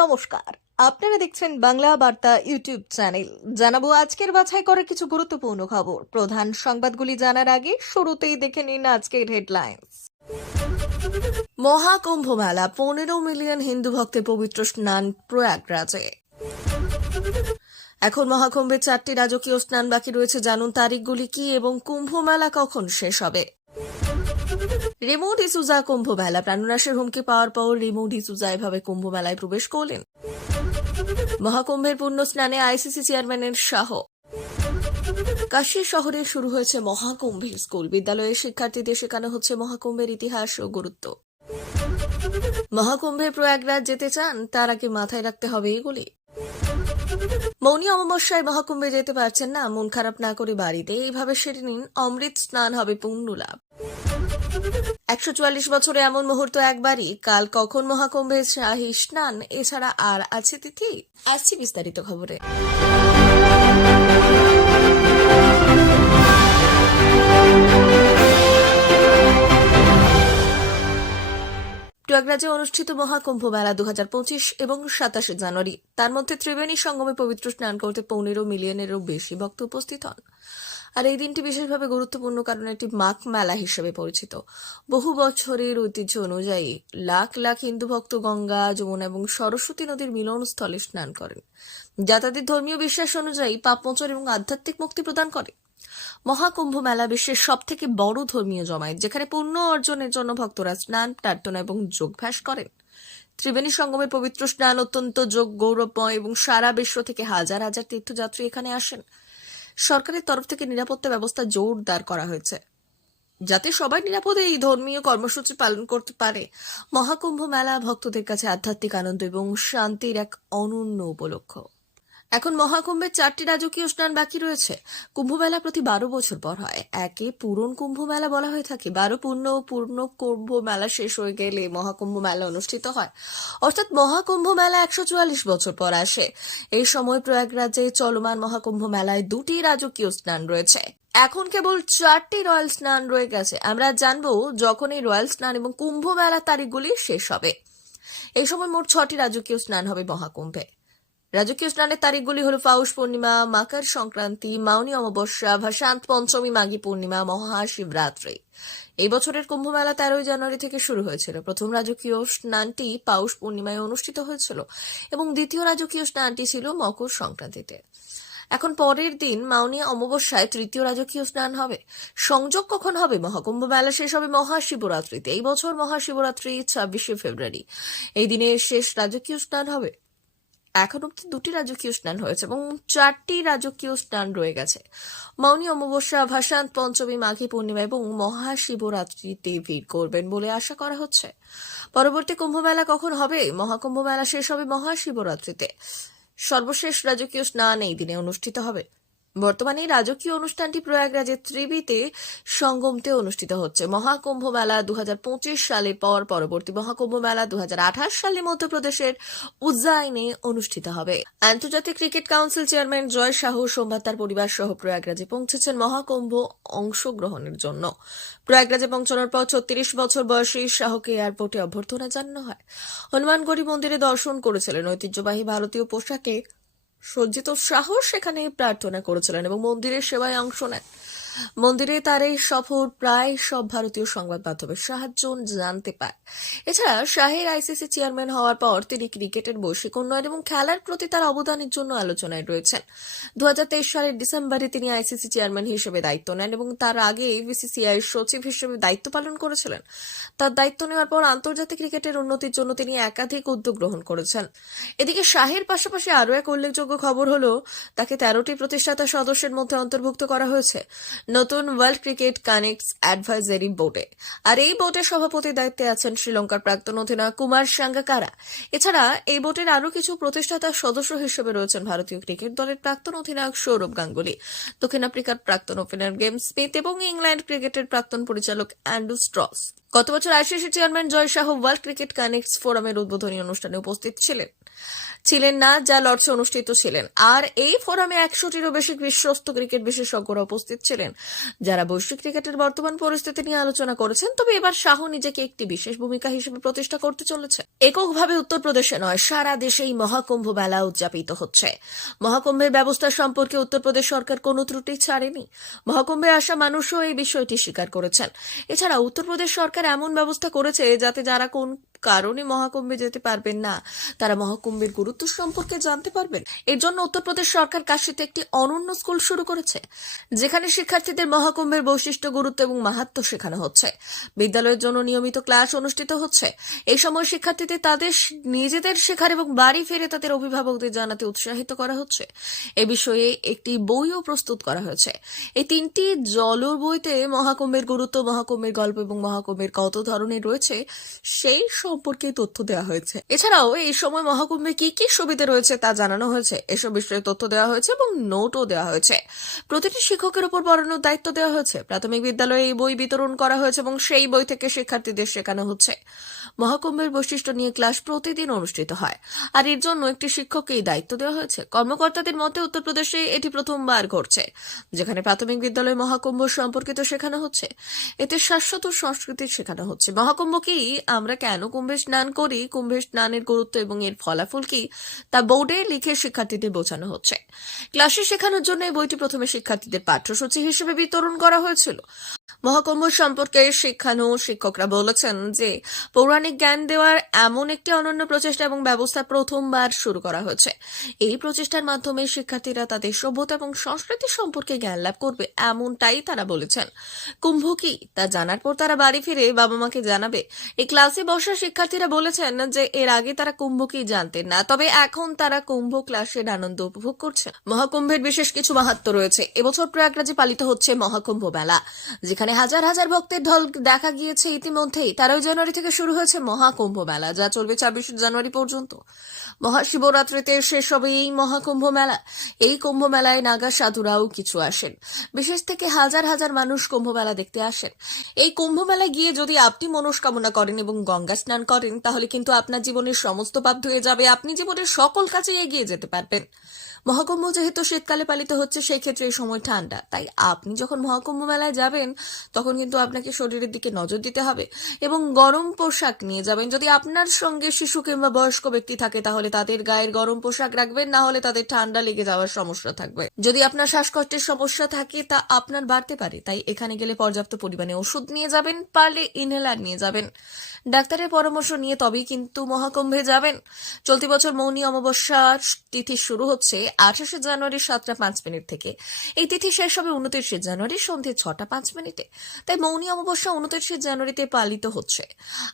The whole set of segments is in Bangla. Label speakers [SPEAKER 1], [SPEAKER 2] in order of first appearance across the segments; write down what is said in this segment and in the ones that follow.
[SPEAKER 1] নমস্কার। আপনারা দেখছেন বাংলা বার্তা ইউটিউব চ্যানেল। জানাব আজকের বাছাই করা কিছু গুরুত্বপূর্ণ খবর। প্রধান সংবাদগুলি জানার আগে শুরুতেই দেখে নিন আজকের হেডলাইন্স। মহাকুম্ভ মেলা পনেরো মিলিয়ন হিন্দু ভক্তের পবিত্র স্নান প্রয়াগরাজে। এখন মহাকুম্ভের চারটি রাজকীয় স্নান বাকি রয়েছে, জানুন তারিখগুলি কি এবং কুম্ভ মেলা কখন শেষ হবে? রেমো ডিসুজা কুম্ভ মেলা প্রাণনাশের হুমকি পাওয়ার পর রেমো ডিসুজা এভাবে কুম্ভ মেলায় প্রবেশ করলেন। মহাকুম্ভের পূর্ণ স্নানে আইসিসি চেয়ারম্যানের শাহ। কাশী শহরে শুরু হয়েছে মহাকুম্ভের স্কুল। বিদ্যালয়ের শিক্ষার্থীদের শেখানো হচ্ছে মহাকুম্ভের ইতিহাস ও গুরুত্ব। মহাকুম্ভের প্রয়াগরাজ যেতে চান, তার আগে মাথায় রাখতে হবে এগুলি। মৌনী অমাবস্যায় মহাকুম্ভে যেতে পারছেন না, মন খারাপ না করে বাড়িতে। এইভাবে সেরে নিন অমৃত স্নান হবে পুণ্য লাভ। একশো চুয়াল্লিশ বছরে এমন মুহূর্ত একবারই। কাল কখন মহাকুম্ভের শাহী স্নান? এছাড়া আর আছে তিথি? আসছি বিস্তারিত খবরে। প্রয়াগরাজে অনুষ্ঠিত মহাকুম্ভ মেলা দু হাজার পঁচিশ এবং সাতাশে জানুয়ারি। তার মধ্যে ত্রিবেণী সঙ্গমে পবিত্র স্নান করতে পনেরো মিলিয়নেরও বেশি ভক্ত উপস্থিত হন। আর এই দিনটি বিশেষভাবে গুরুত্বপূর্ণ কারণ এটি মাঘ মেলা হিসেবে পরিচিত। বহু বছরের ঐতিহ্য অনুযায়ী লাখ লাখ হিন্দু ভক্ত গঙ্গা, যমুনা এবং সরস্বতী নদীর মিলনস্থলে স্নান করেন। যা তাদের ধর্মীয় বিশ্বাস অনুযায়ী পাপমোচন এবং আধ্যাত্মিক মুক্তি প্রদান করে। মহাকুম্ভ মেলা বিশ্বের সব থেকে বড় ধর্মীয় জমায়েত, যেখানে পুণ্য অর্জনের জন্য ভক্তরা স্নান, প্রার্থনা এবং যোগভ্যাস করেন। ত্রিবেণী সঙ্গমের পবিত্র স্নান অত্যন্ত যোগ, গৌরবময় এবং সারা বিশ্ব থেকে হাজার হাজার তীর্থযাত্রী এখানে আসেন। সরকারের তরফ থেকে নিরাপত্তা ব্যবস্থা জোরদার করা হয়েছে। যাতে সবাই নিরাপদে এই ধর্মীয় কর্মসূচি পালন করতে পারে। মহাকুম্ভ মেলা ভক্তদের কাছে আধ্যাত্মিক আনন্দ এবং শান্তির এক অনন্য উপলক্ষ। এখন মহাকুম্ভের চারটি রাজকীয় স্নান বাকি রয়েছে। কুম্ভমেলা প্রতি বারো বছর পর হয়। একে পূরণ কুম্ভ মেলা বলা হয়ে থাকে। বারো পূর্ণ পূর্ণ কুম্ভ মেলা শেষ হয়ে গেলে মহাকুম্ভ মেলা অনুষ্ঠিত হয়। অর্থাৎ মহাকুম্ভ মেলা একশো চুয়াল্লিশ বছর পর আসে। এই সময় প্রয়াগরাজে চলমান মহাকুম্ভ মেলায় দুটি রাজকীয় স্নান রয়েছে। এখন কেবল চারটি রয়্যাল স্নান রয়ে গেছে। আমরা জানব যখন এই রয়্যাল স্নান এবং কুম্ভ মেলার তারিখগুলি শেষ হবে। এই সময় মোট ছটি রাজকীয় স্নান হবে মহাকুম্ভে। রাজকীয় স্নানের তারিখগুলি হল পাউষ পূর্ণিমা, মাকার সংক্রান্তি, মাউনি অমাবস্যা ভাসান্ত পঞ্চমী, মাঘী পূর্ণিমা মহাশিবরাত্রি এই বছরের কুম্ভ মেলা তেরোই জানুয়ারি থেকে শুরু হয়েছিল। প্রথম রাজকীয় স্নানটি পাউস পূর্ণিমায় অনুষ্ঠিত হয়েছিল এবং দ্বিতীয় রাজকীয় স্নানটি ছিল মকর সংক্রান্তিতে। এখন পরের দিন মাউনি অমাবস্যায় তৃতীয় রাজকীয় স্নান হবে। সংযোগ কখন হবে? মহাকুম্ভ মেলা শেষ হবে মহাশিবরাত্রিতে। এই বছর মহাশিবরাত্রি, ছাব্বিশে ফেব্রুয়ারি। এই দিনে শেষ রাজকীয় স্নান হবে এখন অব্দি দুটি রাজকীয় স্নান হয়েছে এবং চারটি রাজকীয় স্নান রয়ে গেছে। মৌনী অমাবস্যা ভাসান্ত পঞ্চমী, মাঘী পূর্ণিমা এবং মহাশিবরাত্রিতে ভিড় করবেন বলে আশা করা হচ্ছে। পরবর্তী কুম্ভমেলা কখন হবে? মহাকুম্ভ মেলা শেষ হবে মহাশিবরাত্রিতে। সর্বশেষ রাজকীয় স্নান এই দিনে অনুষ্ঠিত হবে। বর্তমানে রাজকীয় অনুষ্ঠানটি প্রয়াগরাজের ত্রিবিতে সঙ্গমতে অনুষ্ঠিত হচ্ছে। মহাকুম্ভ মেলা দু সালের পর পরবর্তী মহাকুম্ভ মেলা দু সালে মধ্যপ্রদেশের উজ্জাইনে অনুষ্ঠিত হবে। আন্তর্জাতিক cricket council chairman Jay Shah সোমবার তার পরিবার সহ প্রয়াগরাজে পৌঁছেছেন মহাকুম্ভ অংশগ্রহণের জন্য। প্রয়াগরাজে পৌঁছানোর পর ছত্রিশ বছর বয়সী শাহকে এয়ারপোর্টে অভ্যর্থনা জানানো হয়। হনুমানগড়ি মন্দিরে দর্শন করেছিলেন ঐতিহ্যবাহী ভারতীয় পোশাকে সজ্জিত সাহস সেখানে প্রার্থনা করেছিলেন এবং মন্দিরের সেবায় অংশ নেন। মন্দিরে তার এই সফর প্রায় সব ভারতীয় সংবাদ মাধ্যমের সাহায্য জানতে পায়। এছাড়া শাহের আইসিসি চেয়ারম্যান হওয়ার পর তিনি ক্রিকেটের বৈশ্বিক উন্নয়ন এবং খেলার প্রতি তার অবদানের জন্য আলোচনায় রয়েছেন। দুহাজার তেইশ সালের ডিসেম্বরে তিনি আইসিসি চেয়ারম্যান হিসেবে দায়িত্ব নেন এবং তার আগে বিসিসিআই সচিব হিসেবে দায়িত্ব পালন করেছিলেন। তার দায়িত্ব নেওয়ার পর আন্তর্জাতিক ক্রিকেটের উন্নতির জন্য তিনি একাধিক উদ্যোগ গ্রহণ করেছেন। এদিকে শাহের পাশাপাশি আরও এক উল্লেখযোগ্য খবর হলো, তাকে তেরোটি প্রতিষ্ঠাতা সদস্যের মধ্যে অন্তর্ভুক্ত করা হয়েছে। নতুন ওয়ার্ল্ড ক্রিকেট কানেক্টস অ্যাডভাইজারি বোর্ডে। আর এই বোর্ডের সভাপতির দায়িত্বে আছেন শ্রীলঙ্কার প্রাক্তন অধিনায়ক কুমার সাঙ্গাকারা। এছাড়া এই বোর্ডের আরও কিছু প্রতিষ্ঠাতা সদস্য হিসেবে রয়েছেন ভারতীয় ক্রিকেট দলের প্রাক্তন অধিনায়ক সৌরভ গাঙ্গুলি, দক্ষিণ আফ্রিকার প্রাক্তন ওপেনার গেম স্মিথ এবং ইংল্যান্ড ক্রিকেটের প্রাক্তন পরিচালক অ্যান্ড্রু স্ট্রস। গত বছর ICC chairman Jay Shah world cricket connects ফোরামের উদ্বোধনী অনুষ্ঠানে উপস্থিত ছিলেন। ছিলেন না, যা লর্ডসে অনুষ্ঠিত ছিলেন। আর এই ফোরামে একশোটিরও বেশি বিশ্বস্ত ক্রিকেট বিশেষজ্ঞরা উপস্থিত ছিলেন। যারা বৈশ্বিক ক্রিকেটের বর্তমান পরিস্থিতি নিয়ে আলোচনা করেছেন, তবে এবার শাহ নিজেকে একটি বিশেষ ভূমিকা হিসেবে প্রতিষ্ঠা করতে চলেছে। এককভাবে উত্তরপ্রদেশে নয়, সারা দেশেই মহাকুম্ভ মেলা উদযাপিত হচ্ছে। মহাকুম্ভের ব্যবস্থা সম্পর্কে উত্তরপ্রদেশ সরকার কোনো ত্রুটি ছাড়েনি। মহাকুম্ভে আসা মানুষও এই বিষয়টি স্বীকার করেছেন। এছাড়া উত্তরপ্রদেশ সরকার এমন ব্যবস্থা করেছে যাতে যারা কোন কারণে মহাকুম্ভে যেতে পারবেন না, তারা মহাকুম্ভের গুরুত্ব সম্পর্কে জানতে পারবেন? এর জন্য উত্তরপ্রদেশ সরকার কাশিতে একটি অনন্য স্কুল শুরু করেছে, যেখানে শিক্ষার্থীদের মহাকুম্ভের বৈশিষ্ট্য, গুরুত্ব এবং মাহাত্ম্য শেখানো হচ্ছে। বিদ্যালয়ের জন্য নিয়মিত ক্লাস অনুষ্ঠিত হচ্ছে। এই সময় শিক্ষার্থীদের তাদের নিজেদের শেখার এবং বাড়ি ফিরে তাদের অভিভাবকদের জানাতে উৎসাহিত করা হচ্ছে। এ বিষয়ে একটি বইও প্রস্তুত করা হয়েছে। এই তিনটি জলর বইতে মহাকুম্ভের গুরুত্ব, মহাকুম্ভের গল্প এবং মহাকুম্ভের কত ধরনের রয়েছে, সেই সম্পর্কে তথ্য দেওয়া হয়েছে। এছাড়াও এই সময় মহাকুম্ভে কি কি সুবিধা রয়েছে তা জানানো হয়েছে। এসব বিষয়ে তথ্য দেওয়া হয়েছে এবং নোটও দেওয়া হয়েছে। প্রতিটি শিক্ষকের উপর পড়ানোর দায়িত্ব দেওয়া হয়েছে। প্রাথমিক বিদ্যালয়ে এই বই বিতরণ করা হয়েছে এবং সেই বই থেকে শিক্ষার্থীদের শেখানো হচ্ছে। মহাকুম্ভের বৈশিষ্ট্য নিয়ে ক্লাস প্রতিদিন অনুষ্ঠিত হয়। আর এর জন্য একটি শিক্ষককে এই দায়িত্ব দেওয়া হয়েছে। কর্মকর্তাদের মতে, উত্তরপ্রদেশে এটি প্রথমবার ঘটছে, যেখানে প্রাথমিক বিদ্যালয়ে মহাকুম্ভ সম্পর্কিত শেখানো হচ্ছে। এতে শাশ্বত সংস্কৃতি শেখানো হচ্ছে। মহাকুম্ভ কি আমরা কেন কুম্ভে স্নান করি? কুম্ভে স্নানের গুরুত্ব এবং এর ফলাফল কি? তা বোর্ডে লিখে শিক্ষার্থীদের বোঝানো হচ্ছে। ক্লাসে শেখানোর জন্য এই বইটি প্রথমে শিক্ষার্থীদের পাঠ্যসূচি হিসেবে বিতরণ করা হয়েছিল। মহাকুম্ভ সম্পর্কে শিক্ষানো শিক্ষকরা বলেছেন যে, পৌরাণিক জ্ঞান দেওয়ার এমন একটি অনন্য প্রচেষ্টা এবং ব্যবস্থা প্রথমবার শুরু করা হয়েছে। এই প্রচেষ্টার মাধ্যমে শিক্ষার্থীরা তাদের সভ্যতা এবং সংস্কৃতি সম্পর্কে জ্ঞান লাভ করবে এমনটাই তারা বলেছেন। কুম্ভ কি? তা জানার পর তারা বাড়ি ফিরে বাবা মাকে জানাবে। এই ক্লাসে বসা শিক্ষার্থীরা বলেছেন যে, এর আগে তারা কুম্ভ কি জানতেন না। তবে এখন তারা কুম্ভ ক্লাসের আনন্দ উপভোগ করছেন মহাকুম্ভের বিশেষ কিছু মাহাত্ম রয়েছে। এবছর প্রয়াগরাজে পালিত হচ্ছে মহাকুম্ভ মেলা, যেখানে হাজার হাজার ভক্তের ঢল দেখা গিয়েছে ইতিমধ্যেই। তেরোই জানুয়ারি থেকে শুরু হয়েছে মহাকুম্ভ মেলা, যা চলবে ছাব্বিশে জানুয়ারি পর্যন্ত। মহাশিবরাত্রিতে শেষ হবে এই মহাকুম্ভ মেলা। এই কুম্ভ মেলায় নাগা সাধুরাও কিছু আসেন। বিশেষ থেকে হাজার হাজার মানুষ কুম্ভ মেলা দেখতে আসেন। এই কুম্ভ মেলায় গিয়ে যদি আপনি মনস্কামনা করেন এবং গঙ্গা স্নান করেন, তাহলে কিন্তু আপনার জীবনের সমস্ত পাপ ধুয়ে যাবে। আপনি জীবনের সকল কাজে এগিয়ে যেতে পারবেন। মহাকুম্ভ যেহেতু শীতকালে পালিত হচ্ছে, সেই ক্ষেত্রে এই সময় ঠান্ডা। তাই আপনি যখন মহাকুম্ভ মেলায় যাবেন, তখন কিন্তু আপনাকে শরীরের দিকে নজর দিতে হবে এবং গরম পোশাক নিয়ে যাবেন। যদি আপনার সঙ্গে শিশু কিংবা বয়স্ক ব্যক্তি থাকে, তাহলে তাদের গায়ের গরম পোশাক রাখবেন, না হলে তাদের ঠান্ডা লেগে যাওয়ার সমস্যা থাকবে। যদি আপনার শ্বাসকষ্টের সমস্যা থাকে, তা আপনার বাড়তে পারে। তাই এখানে গেলে পর্যাপ্ত পরিমাণে ওষুধ নিয়ে যাবেন, পারলে ইনহেলার নিয়ে যাবেন। ডাক্তারের পরামর্শ নিয়ে তবেই কিন্তু মহাকুম্ভে যাবেন। চলতি বছর মৌনী অমাবস্যার তিথি শুরু হচ্ছে। আঠাশে জানুয়ারি সাতটা পাঁচ মিনিট থেকে। এই তিথি শেষ হবে উনত্রিশে জানুয়ারি সন্ধে ছটা পাঁচ মিনিটে। তাই মৌনী অমাবস্যা উনত্রিশে জানুয়ারিতে পালিত হচ্ছে।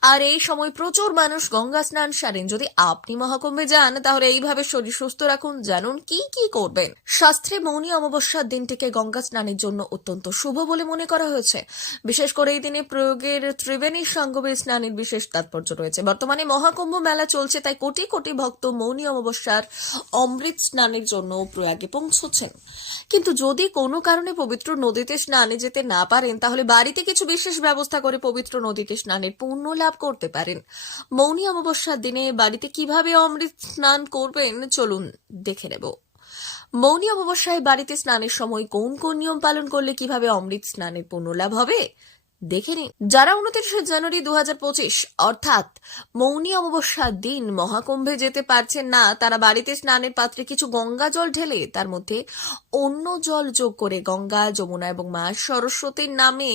[SPEAKER 1] আর এই সময় প্রচুর মানুষ গঙ্গা স্নান সারেন। যদি আপনি মহাকুম্ভে যান, তাহলে এইভাবে শরীর সুস্থ রাখুন। জানুন কি কি করবেন। শাস্ত্রে মৌনী অমাবস্যার দিনটিকে গঙ্গা স্নানের জন্য অত্যন্ত শুভ বলে মনে করা হয়েছে। বিশেষ করে এই দিনে প্রয়োগের ত্রিবেণী সঙ্গমে স্নানের বিশেষ তাৎপর্য রয়েছে। বর্তমানে মহাকুম্ভ মেলা চলছে, তাই কোটি কোটি ভক্ত মৌনী অমাবস্যার অমৃত স্নানের জন্য প্রয়াগে পৌঁছচ্ছেন। কিন্তু যদি কোনো কারণে পবিত্র নদীতে স্নানে যেতে না পারেন, তাহলে বাড়িতে কিছু বিশেষ ব্যবস্থা করে পবিত্র নদীতে স্নানের পুণ্য লাভ করতে পারেন। মৌনী অমাবস্যার দিনে বাড়িতে কীভাবে অমৃত স্নান করবেন চলুন দেখে নেব। মৌনী অমাবস্যায় বাড়িতে স্নানের সময় কোন কোন নিয়ম পালন করলে কীভাবে অমৃত স্নানের পুণ্য লাভ হবে? দেখে নিন। যারা উনত্রিশে জানুয়ারি দু হাজার পঁচিশ, অর্থাৎ মৌনী অমাবস্যার দিন মহাকুম্ভে যেতে পারছেন না, তারা বাড়িতে স্নানের পাত্রে কিছু গঙ্গা জল ঢেলে তার মধ্যে অন্য জল যোগ করে গঙ্গা, যমুনা এবং মা সরস্বতীর নামে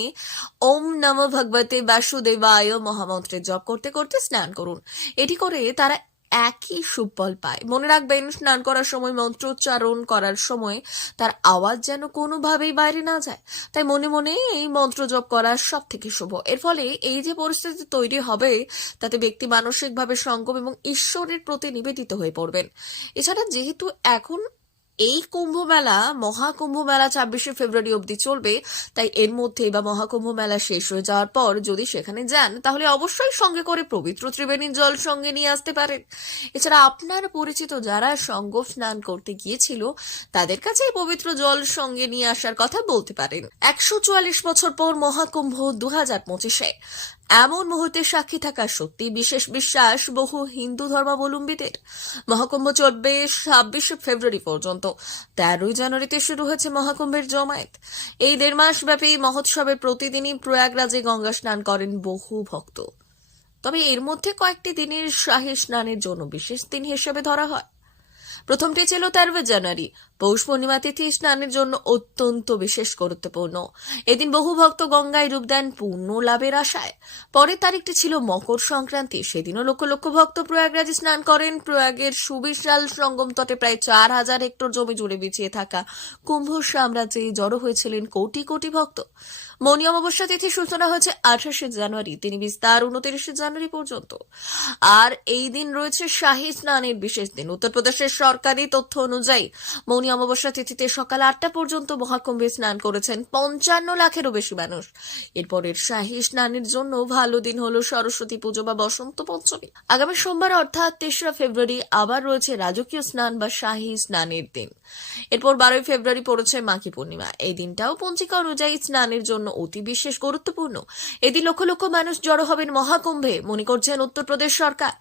[SPEAKER 1] ওম নম ভগবতে বাসুদেবায় মহামন্ত্রের জপ করতে করতে স্নান করুন। এটি করে তারা একই সুফল পায়। মনে রাখবেন, স্নান করার সময় মন্ত্রোচ্চারণ করার সময় তার আওয়াজ যেন কোনোভাবেই বাইরে না যায়। তাই মনে মনে এই মন্ত্র জপ করা সব থেকে শুভ। এর ফলে এই যে পরিস্থিতি তৈরি হবে, তাতে ব্যক্তি মানসিকভাবে সঙ্গম এবং ঈশ্বরের প্রতি নিবেদিত হয়ে পড়বেন। এছাড়া যেহেতু এখন এই কুম্ভ মেলা মহাকুম্ভ মেলা ছাব্বিশে ফেব্রুয়ারি অবধি চলবে। তাই এর মধ্যে বা মহাকুম্ভ মেলা শেষ হয়ে যাওয়ার পর যদি সেখানে যান, তাহলে অবশ্যই সঙ্গে করে পবিত্র ত্রিবেণীর জল সঙ্গে নিয়ে আসতে পারেন। এছাড়া আপনার পরিচিত যারা সঙ্গ স্নান করতে গিয়েছিল, তাদের কাছে পবিত্র জল সঙ্গে নিয়ে আসার কথা বলতে পারেন। একশো চুয়াল্লিশ বছর পর মহাকুম্ভ দু হাজার পঁচিশে। এমন মুহূর্তে সাক্ষী থাকা সত্যি বিশেষ বিশ্বাস বহু হিন্দু ধর্মাবলম্বীদের। মহাকুম্ভ চলবে ছাব্বিশে ফেব্রুয়ারি পর্যন্ত। তেরোই জানুয়ারিতে শুরু হয়েছে মহাকুম্ভের জমায়েত। এই দেড় মাস ব্যাপী মহোৎসবে প্রতিদিনই প্রয়াগরাজে গঙ্গা স্নান করেন বহু ভক্ত। তবে এর মধ্যে কয়েকটি দিনের শাহী স্নানের জন্য বিশেষ দিন হিসেবে ধরা হয়। প্রথমটি ছিল তেরোই জানুয়ারি। পৌষ পূর্ণিমা তিথি স্নানের জন্য অত্যন্ত বিশেষ গুরুত্বপূর্ণ। এদিন বহু ভক্ত গঙ্গায় ডুব দেন পুণ্য লাভের আশায়। পরের তারিখটি ছিল মকর সংক্রান্তি। সেদিনও লক্ষ লক্ষ ভক্ত প্রয়াগরাজে স্নান করেন। প্রয়াগের সুবিশাল সঙ্গম তটে প্রায় চার হাজার হেক্টর জমি জুড়ে বিছিয়ে থাকা কুম্ভ সাম্রাজ্যে জড়ো হয়েছিলেন কোটি কোটি ভক্ত। মনি অমাবস্যা তিথি সূচনা হয়েছে আঠাশে জানুয়ারি। তিনি বিস্তার উনত্রিশে জানুয়ারি পর্যন্ত। আর এই দিন রয়েছে শাহী স্নানের বিশেষ দিন। উত্তরপ্রদেশের সরকারি তথ্য অনুযায়ী মৌনী অমাবস্যা তিথিতে সকাল আটটা পর্যন্ত মহাকুম্ভে স্নান করেছেন পঞ্চান্ন লাখেরও বেশি মানুষ। এরপরের শাহী স্নানের জন্য ভালো দিন হলো সরস্বতী পুজো বা বসন্ত পঞ্চমী। আগামী সোমবার অর্থাৎ তেসরা ফেব্রুয়ারি আবার রয়েছে রাজকীয় স্নান বা শাহী স্নানের দিন। এরপর বারোই ফেব্রুয়ারি পড়েছে মাঘী পূর্ণিমা। এই দিনটাও পঞ্জিকা অনুযায়ী স্নানের জন্য অতি বিশেষ গুরুত্বপূর্ণ। এদিন লক্ষ লক্ষ মানুষ জড়ো হবেন মহাকুম্ভে, মনে করছেন উত্তরপ্রদেশ সরকার।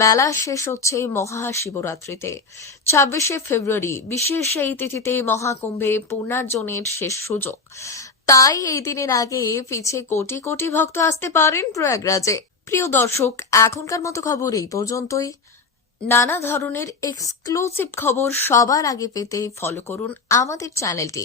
[SPEAKER 1] মেলা শেষ হচ্ছে মহাশিবরাত্রিতে। ছাব্বিশে ফেব্রুয়ারি, বিশেষ এই তিথিতে মহাকুম্ভে পুনর্জনের শেষ সুযোগ। তাই এই দিনের আগে পিছে কোটি কোটি ভক্ত আসতে পারেন প্রয়াগরাজে। প্রিয় দর্শক, এখনকার মতো খবর এই পর্যন্তই। নানা ধরনের এক্সক্লুসিভ খবর সবার আগে পেতে ফলো করুন আমাদের চ্যানেলটি